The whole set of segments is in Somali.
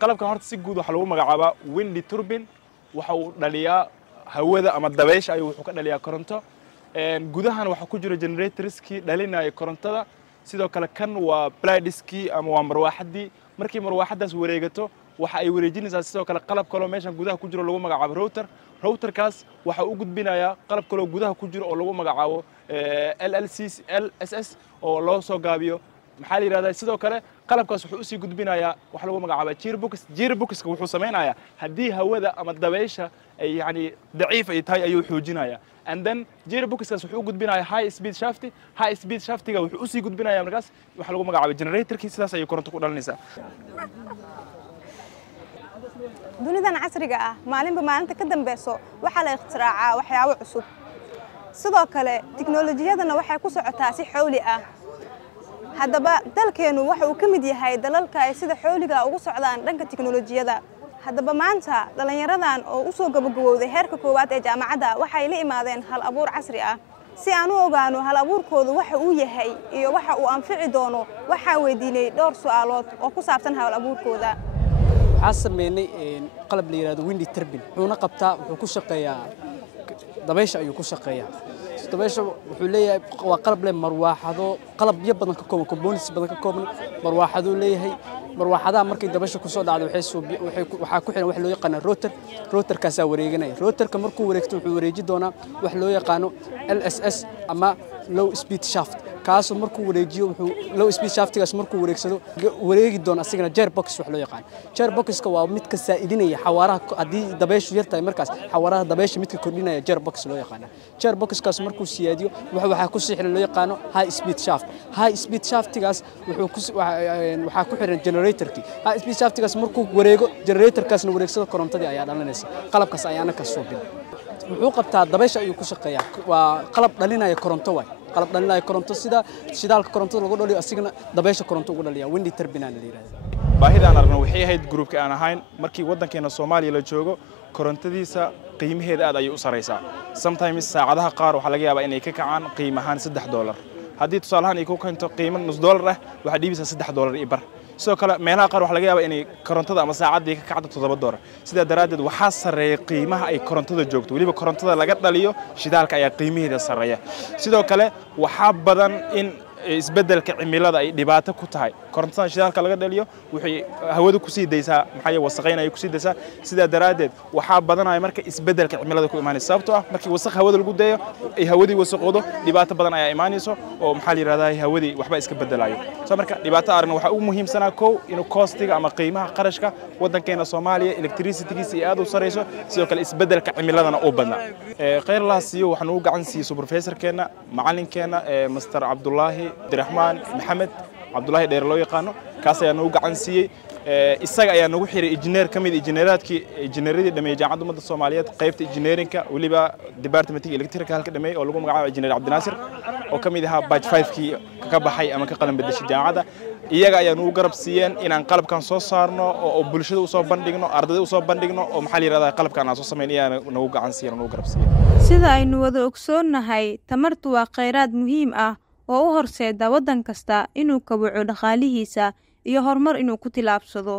qalabkan horta si guud waxa lagu magacaabaa windy turbine waxa uu dhaliyaa hawada ama dabaysha ayuu wuxuu ka dhaliyaa koronto gudahan waxa ku jira generatorskii dhalinaya korontada sidoo kale kan waa bladiskii ama waa marwaaxadii markii marwaaxadaas wareegato waxa ay wareejinaysaa sidoo kale qalab kale oo meeshan gudaha ku jiro lagu magacaabo routerkaas waxa uu gudbinayaa qalab kale oo gudaha ku jiro oo lagu magacaabo LLSS oo loo soo gaabiyo maxaa la yiraahdaa sidoo kale qalabkaas wuxuu u sii gudbinayaa waxa lagu magacaabo gearboxka wuxuu sameeynaya hadii hawada ama dabaysha ay yani daciif ay tahay ayuu xoojinaya and then gearboxkaas wuxuu gudbinayaa high speed shaftiga wuxuu u sii gudbinayaa markaas waxa lagu magacaabo generatorkii sidaas ay koronto ku dhalinaysaa dunidan casriga ah maalinba maalinta ka dambayso waxa la ikhtiraacaa waxyaabo cusub sidoo kale tiknoolajiyadana waxay ku socotaa si xawli ah haddaba dalkeenu waxa uu ka mid yahay dalalka ay sida xawliga ugu socdaan dhanka tiknoolajiyada haddaba maanta dhalinyaradan oo u soo gabagabowday heerka koowaad ee jaamacadda waxay la imaadeen hal abuur casri ah si aan u ogaano hal abuurkoodu waxa uu yahay iyo waxa uu anfici doono waxaa weydiinay dhowr su'aalood oo ku saabsan hal abuurkooda waxaan sameynay qalab la yiraahdo windy turbine wuxuuna qabtaa wuxuu ku shaqeeyaa dabaysha ayuu ku shaqeeyaa dabaysha wuxuu leeyahay waa qalab leh marwaaxado qalabyo badan ka kooban components badan ka kooban marwaaxado leeyahay marwaaxadaha markay dabaysha ku soo dhacdo waxa ku xiran wax loo yaqaan routerkaas wareeganaya routerka markuu wareegto wuxuu wareeji doonaa wax loo yaqaan LSS ama low speed shaft kaasoo markuu wareejiyo wuxuu low speed shaftigaas markuu wareegsado wareegi doona asigana gearbox wax loo yaqaan gearboxka waa mid ka saaidinaya xawaaraha hadii dabayshu yartahay markaas xawaaraha dabaysha mid ka kordhinaya gearbox loo yaqaan gearboxkaas markuu siyaadiyo waxa ku sii xiran loo yaqaan high speed shaftigaas waxa ku xiran generatorkii high speed shaftigaas markuu wareego generatorkaasna wareegsado korontadii ayaa dhalinaysa qalabkaas ayaana ka soo bil wuxuu qabtaa dabaysha ayuu ku shaqeeyaa waa qalab dhalinaya koronto qalab dhalinaya koronto sida shidaalka korontada lagu dhaliyo asigana dabaysha koronto ugu dhaliya windy turbine la yiraahdo baahidaan aragno waxay ahayd groupka aan ahayn markii wadankeena Soomaaliya la joogo korontadiisa qiimaheeda aad ayuu u sareysaa sometimes saacadaha qaar waxa laga yaabaa inay ka kacaan qiimahan $3 hadii tusaalahan ay ku keento qiimo $0 ah waxa dhiibisa $3 iyo bar sidoo kale meelaha qaar waxa laga yaabaa inay korontada ama saacadii ka kacdo $7 sida daraadeed waxa sareeya qiimaha ay korontada joogto waliba korontada laga dhaliyo shidaalka ayaa qiimaheeda sareeya sidoo kale waxa badan in isbedelka cimilada ay dhibaato ku tahay korontada shidaalka laga dhaliyo waxay hawada ku sii deysaa maxay wasaqeyn ay ku sii deysaa sida daraadeed waxa badanaya marka isbedelka cimilada ku imaanaysa sababtoo ah markii wasaq hawada lagu deeyo ay hawadii wasaqoodo dhibaato badan ayaa imaanayso oo maxaa la yiraahdaa hawadii waxba iska bedelayo soo marka dhibaato aragna waxa ugu muhiimsanaa inuu costiga ama qiimaha qarashka wadankeena Soomaaliya electricity-giisa aad u sareyso sidoo kale isbedelka cimiladana oo badna khayr la siiyo waxaan u gacan siiyay supervisorkeena macalinkeena Mr. Abdullahi Abdirahmaan Maxamed Abdullahi dheer loo yaqaano kaas ayaa nagu gacan siiyay isaga ayaa nagu xiray engineer kamid engineeradii dhameeyay jaamacadda ummadda Soomaaliyeed qaybta engineerinka waliba departmentka electricalka dhameeyay oo lagu magacaabo engineer Cabdinaasir oo kamid ahaa batch 5kii ka baxay ama ka qalan bedeshay jaamacadda iyaga ayaa nagu garab siiyeen inaan qalabkan soo saarno oo bulshada u soo bandhigno ardayda u soo bandhigno oo maxaa la yiraahdaa qalabkan aan soo sameeyay nagu gacan siiyeen nagu garab siiyeen sida aynu wada ogsoonahay tamartu waa kheyraad muhiim ah oo u horseeda wadan kasta inuu kabaco dhaqaalihiisa iyo horumar inuu ku tilaabsado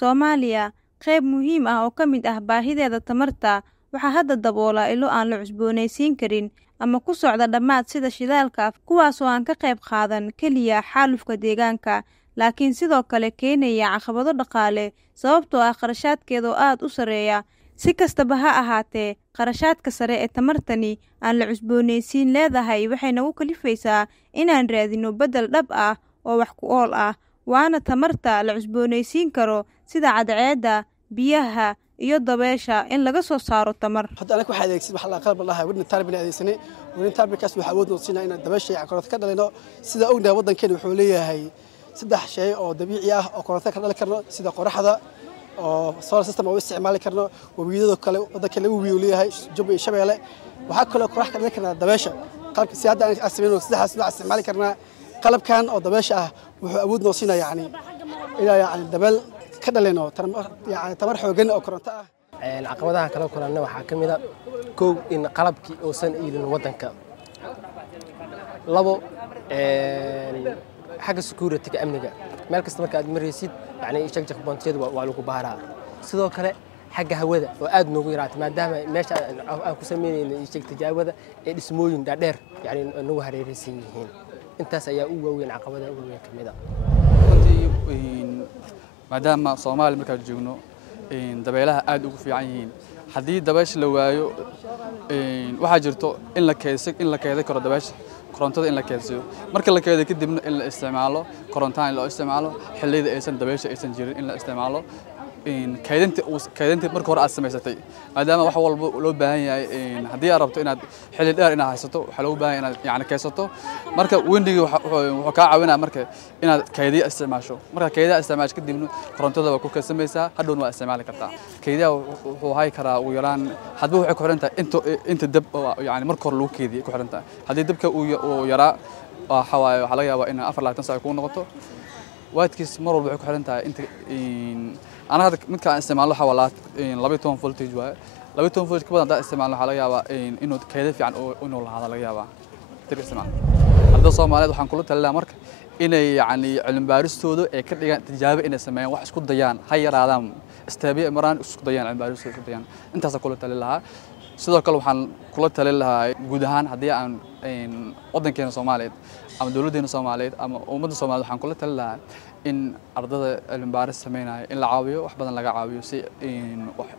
Soomaaliya qayb muhiim ah oo kamid ah baahideeda tamarta waxa hadda daboola ilo aan la cusboonaysiin karin ama ku socda dhamaad sida shidaalka kuwaas oo aan ka qayb qaadan kaliya xaalufka deegaanka laakiin sidoo kale keenaya caqabado dhaqaale sababtoo ah qarashaadkeedu aad u sareeya si kastaba ha ahaatee qarashaadka sare ee tamartani aan la cusboonaysiin leedahay waxay nagu kalifaysaa inaan raadino bedel dhab ah oo wax ku ool ah waana tamarta la cusboonaysiin karo sida cadceedda biyaha iyo dabaysha in laga soo saaro tamar hadda anagu waxa adeegsan wax la qalab lahaa windy turbine adeegsanay windy turbine-kaas waxa awood u siinaa in dabaysha ay koronto ka dhalino sida ognahay wadankeena wuxuu leeyahay 3 shay oo dabiici ah oo koronto ka dhalin karno sida qoraxda oo solar system oo isticmaali karno wabiyada kale wadanka lagu wiileeyahay Jubba iyo Shabeelle waxa kale oo qorax ka dhalin karna dabaysha qalabka si hadda aan sameeyno saddexaas loo isticmaali karnaa qalabkan oo dabaysha ah wuxuu awood noo siinaa ilaa dabal ka dhalino tamar xoogan oo koronto ah caqabadaha kala kulanna waxa kamid ah koow in qalabkii oosan iilin wadanka labo xagga security-ga amniga meel kasta marka aad maraysid yani check pointyada waa lagu baaraa sidoo kale xagga hawada oo aad noogu yaraatay maadaama meesha aan ku sameeyay check tijaabada ee dhismooyin dhaadheer yani nagu hareeraysan yihiin intaas ayaa u waaweyn caqabada ugu weyn kamida maadaama Soomaali marka joogno dabeelaha aad ugu fiican yihiin haddii dabaysha la waayo waxa jirto in la keedo karo dabaysha korontada in la keediyo marka la keedo kadibna in la isticmaalo korontada in loo isticmaalo xilliyada aysan dabaysha aysan jirin in la isticmaalo kaydinta marka hore aad samaysatay maadaama wax walba loo baahan yahay haddii aad rabto inaad xilli dheer inaad haysato waxa loo baahan yahay inaad yani kaysato marka windiga wuxuu ka caawinaa marka inaad kaydiya isticmaasho marka kaydiya isticmaasho kadibna korontada waa ku kaydsamaysaa hadhowna waa isticmaali kartaa kaydiya wuxuu hay karaa ugu yaraan hadba waxay ku xiran tahay inta dab yani marka hore lagu kaydiyo ku xiran tahay haddii dabka uu yaraa waxa laga yaabaa in 24 saac ku noqoto waadkiis mar walba waxay ku xiran tahay inta أنا هذا متكان استعماله حوالات 12 فولتج واي 12 فولتج كبدا دا استعماله waxa laga yaabaa inuu kayda fiican inuu lahaado laga yaabaa tirka isticmaal arday Soomaaliyeed waxaan kula talinayaa marka inay yani cilmi baaristooda ay ka dhigaan tijaabo inay sameeyaan wax isku dayaan ha yaraadaan istaabiye maraan isku dayaan cilmi baaristooda isku dayaan intaas kula talin lahaa sidoo kale waxaan kula talin lahaa guud ahaan haddii aan wadankeena Soomaaliyeed ama dawladdeena Soomaaliyeed ama ummadda Soomaaliyeed waxaan kula talin lahaa in ardada cilmi baaris sameynaya in la caawiyo wax badan laga caawiyo si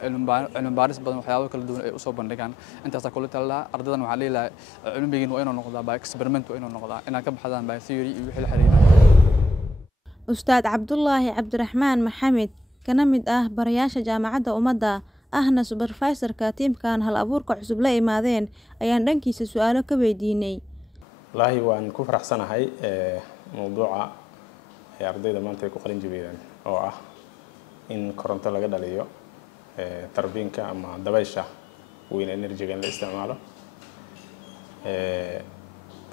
cilmi baaris badan waxyaabo kala duwan ay u soo bandhigaan intaas kula talaa ardadan waxa leeyahay cilmigiina waa inuu noqdaa by experiment waa inuu noqdaa in ka baxdaan by theory iyo wixii la xiriira Ustaad Cabdullaahi Cabdiraxmaan Maxamed kana mid ah barayaasha jaamacadda ummadda ahna supervisorka tiimkan hal abuurka cusub la imaadeen ayaan dhankiisa su'aalo ka weydiinay wallaahi waan ku faraxsanahay mawduuca ardayda maanta ay ku qalin jabiyeen oo ah in koronto laga dhaliyo tarbiinka ama dabaysha weyn energy-ga la isticmaalo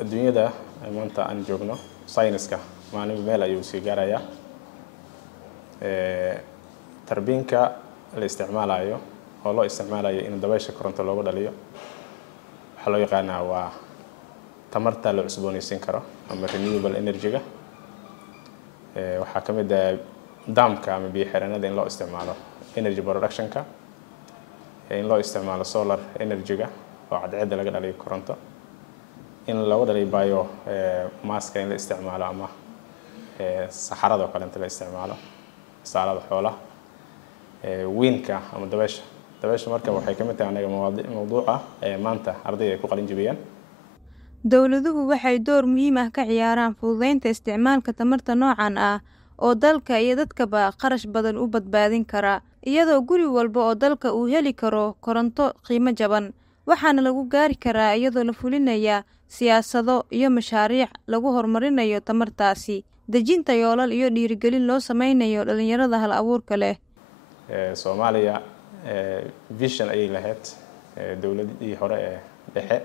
adduunyada maanta aan joogno science-ka maalin meel ayuu sii gaarayaa tarbiinka la isticmaalayo oo loo isticmaalayo in dabaysha koronto looga dhaliyo waxa loo yaqaanaa waa tamarta la cusboonaysiin karo ama renewable energy-ga waxaa ka mid ah daamka ama biyo xiranada in loo isticmaalo energy production-ka in loo isticmaalo solar energy-ga oo cadceedda laga dhaliyo koronto in laga dhaliyo bio maska in la isticmaalo ama saxarada oo kale inta la isticmaalo saalada xoolaha wiinka ama dabaysha marka waxay ka mid tahay anaga mawduuca maanta ardayda ay ku qalin jabiyeen dawladuhu waxay door muhiim ah ka ciyaaraan fududeynta isticmaalka tamarta noocan ah oo dalka iyo dadkaba qarash badan u badbaadin kara iyadoo guri walba oo dalka uu heli karo koronto qiimo jaban waxaana lagu gaari karaa iyadoo la fulinaya siyaasado iyo mashaariic lagu horumarinayo tamartaasi dejinta yoolal iyo dhiirigelin loo sameynayo dhalinyarada hal abuurka leh Soomaaliya vision ay lahayd dawladii hore ee dhexe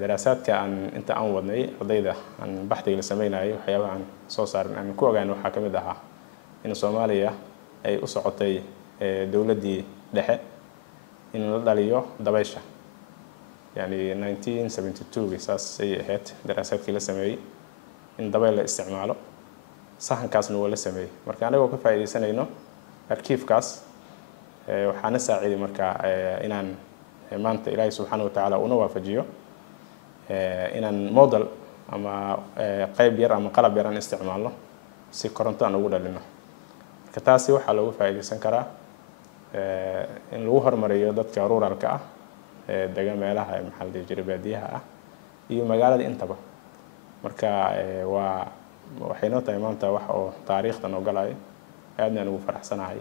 daraasaadka inta aan wadnay ardayda aan baxdiga la sameeyay waxyaabaha aan soo saarin aan ku ogaan waxa kamid ahaa in Soomaaliya ay u socotay dawladii dhexe in la dhaliyo dabaysha yani 1972 saas ay ahayd daraasaadkii la sameeyay in dabayl la isticmaalo sahankaasna waa la sameeyay marka anaga ka faa'iideysanayno arkiifkaas waxaana saaciday marka inaan maanta Ilaahay subhanahu wa ta'ala una waafajiyo inaan model ama qayb yar ama qalab yar aan isticmaalno si koronto aan ugu dhalino marka taasi waxa lagu faa'iideysan karaa in lagu horumariyo dadka ruralka ah deegaan meelaha maxalli jiribaadiyaha ah iyo magaalada intaba marka waxay noo tahay maanta wax oo taariikhdan oo galay aadna ugu faraxsanahay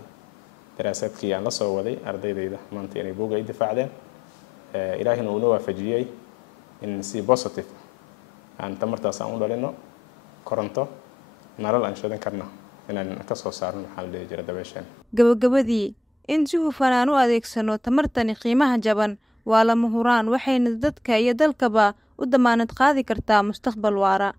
daraasadkii aan la soo waday ardaydayda maanta inay buuga difaacdeen ilaahina uu noo waafajiyay in si positive aan tamartaas aan u dhalino koronto nalal aan shoodan karna inaan ka soo saarno maxaa la jira dabayshan gabagabadii in si hufan aan u adeegsano tamartani qiimaha jaban waa lama huraan waxayna dadka iyo dalkaba u damaanad qaadi kartaa mustaqbal waara